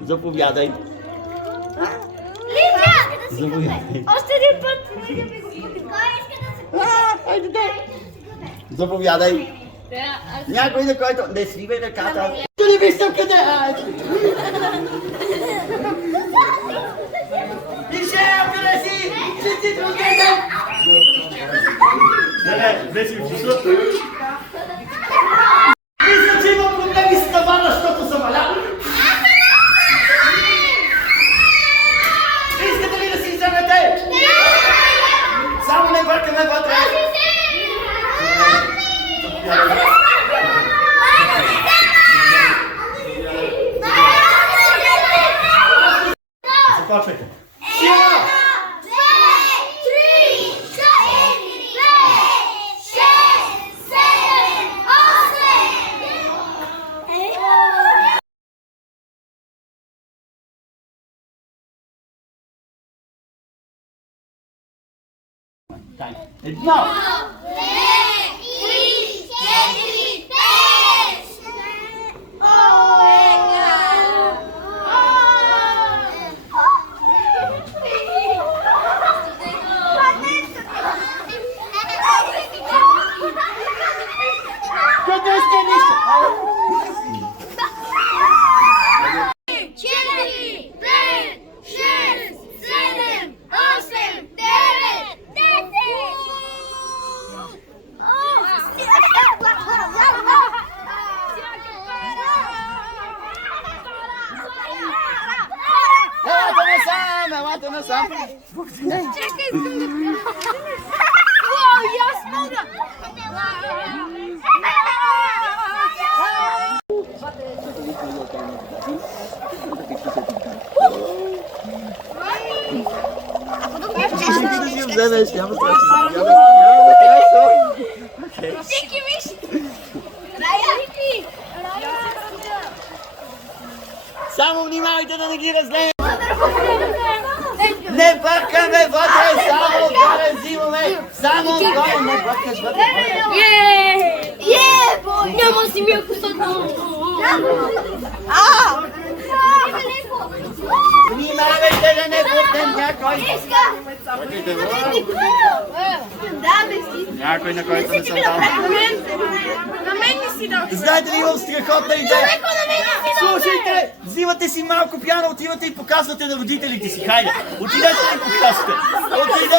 Заповядай. Заповядай. Още един път. Хайде, дай. Заповядай. Някой на който... Не свивай ръката. Ти не виждам къде. Мишел, къде си? Ти другите. Не, влезе ми в чувството. Мисля, че има проблеми с тавана, защото съм аля. Искате ли да си вземете? Само не бъркаме вътре. Започвайте. Едно! Къде сте нищо? Елате насам! Чакай, искам да... Вау, и аз мога! Ще си вземеш, няма страшно. Чеки, виж! Рая! Само внимавайте да не ги разлеем! Не бъркаме вътре, само горе взимаме! Само горе, не бъркаш вътре! Няма си ми ако съдно! Внимавайте да не бъркнем някой! Някой, на който не съм дал. На мен не си дал! Знаете ли, имам страхотна идея? Слушайте, взимате си малко пяна, отивате и показвате на родителите си. Хайде, отидете и показвате. Отидете.